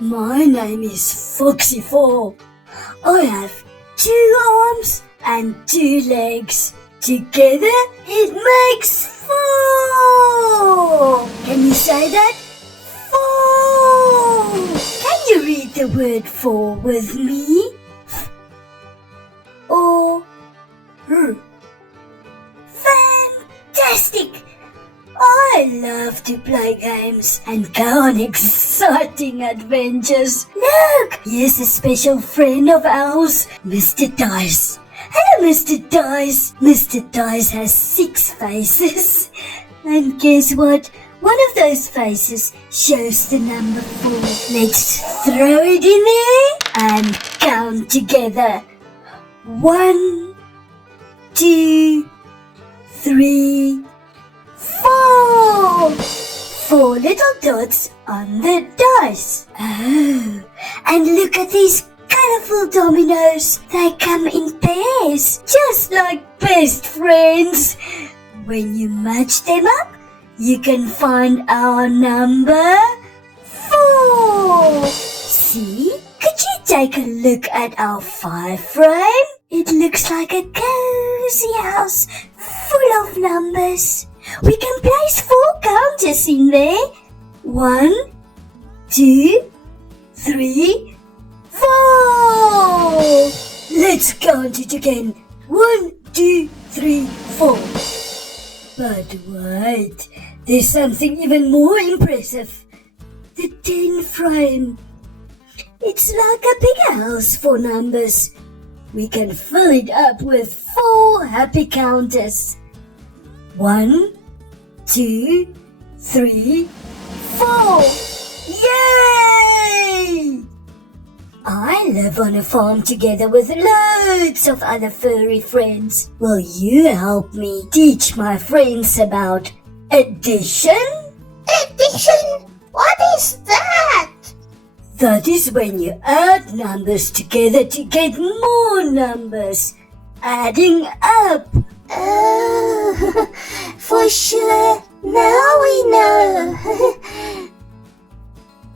My name is Foxy4. I have 2 arms and 2 legs. Together it makes 4. Can you say that? 4. Can you read the word 4 with me? Or fantastic! I love to play games and go on exciting adventures. Look, here's a special friend of ours, Mr. Dice. Hello, Mr. Dice. Mr. Dice has 6 faces. And guess what? One of those faces shows the number 4. Let's throw it in there and count together. 1, 2, 3, 4. 4 little dots on the dice. Oh, and look at these colourful dominoes. They come in pairs, just like best friends. When you match them up, you can find our number 4. See? Could you take a look at our 5 frame? It looks like a cozy house full of numbers. We can place 4 counters in there. 1, 2, 3, 4. Let's count it again. 1, 2, 3, 4. But wait, there's something even more impressive. The 10 frame. It's like a bigger house for numbers. We can fill it up with 4 happy counters. 1, 2, 3, 4. Yay! I live on a farm together with loads of other furry friends. Will you help me teach my friends about addition? Addition? What is that? That is when you add numbers together to get more numbers. Adding up. Oh, for sure. Now we know.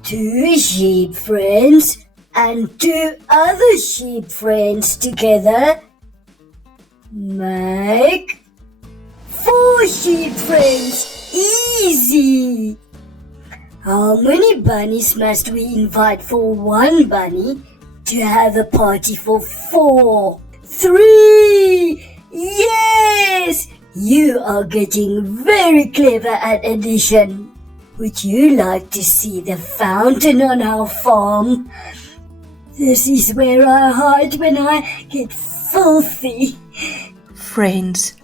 2 sheep friends and 2 other sheep friends together make 4 sheep friends. Easy. How many bunnies must we invite for 1 bunny to have a party for 4? 3! Yes! You are getting very clever at addition. Would you like to see the fountain on our farm? This is where I hide when I get filthy. Friends,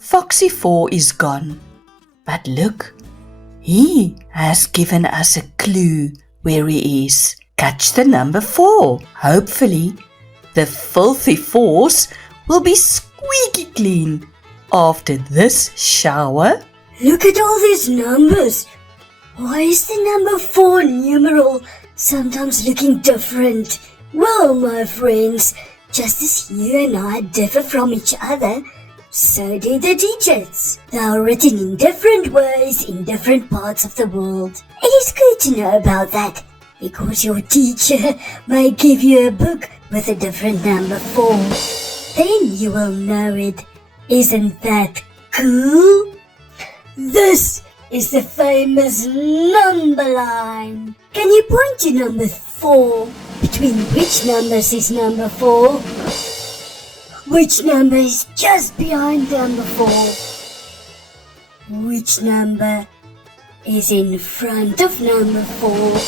Foxy4 is gone. But look, he has given us a clue where he is. Catch the number 4. Hopefully, the filthy 4s will be squeaky clean after this shower. Look at all these numbers. Why is the number 4 numeral sometimes looking different? Well, my friends, just as you and I differ from each other, so do the digits. They are written in different ways in different parts of the world. It is good to know about that, because your teacher may give you a book with a different number 4. Then you will know it. Isn't that cool? This is the famous number line. Can you point to number 4? Between which numbers is number 4? Which number is just behind number 4? Which number is in front of number 4?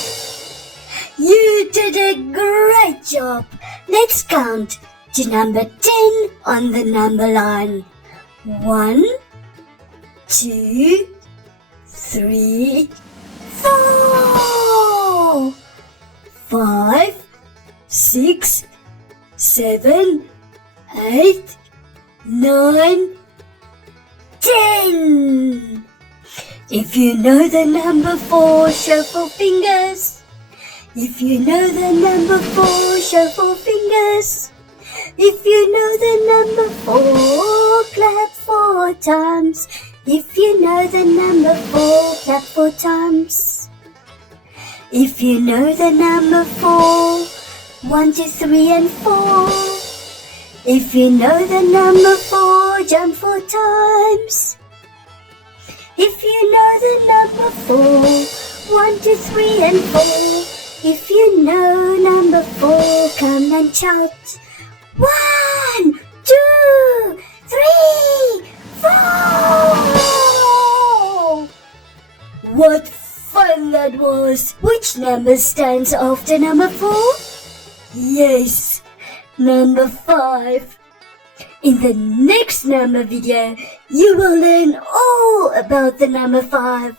You did a great job. Let's count to number 10 on the number line. 1, 2, 3, 4, 5, 6, 7, 8, 9, 10. If you know the number 4, shuffle fingers. If you know the number 4, shuffle fingers. If you know the number 4, clap 4 times. If you know the number 4, clap 4 times. If you know the number 4, 1, 2, 3 and 4. If you know the number 4, jump 4 times. If you know the number 4, 1, 2, 3 and 4. If you know number 4, come and shout. 1, 2, 3, 4! What fun that was! Which number stands after number 4? Yes, number 5. In the next number video, you will learn all about the number 5.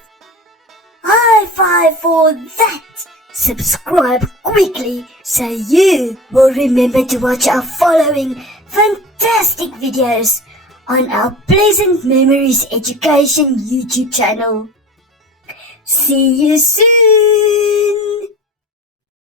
High five for that! Subscribe quickly so you will remember to watch our following fantastic videos on our Pleasant Memories Education YouTube channel. See you soon!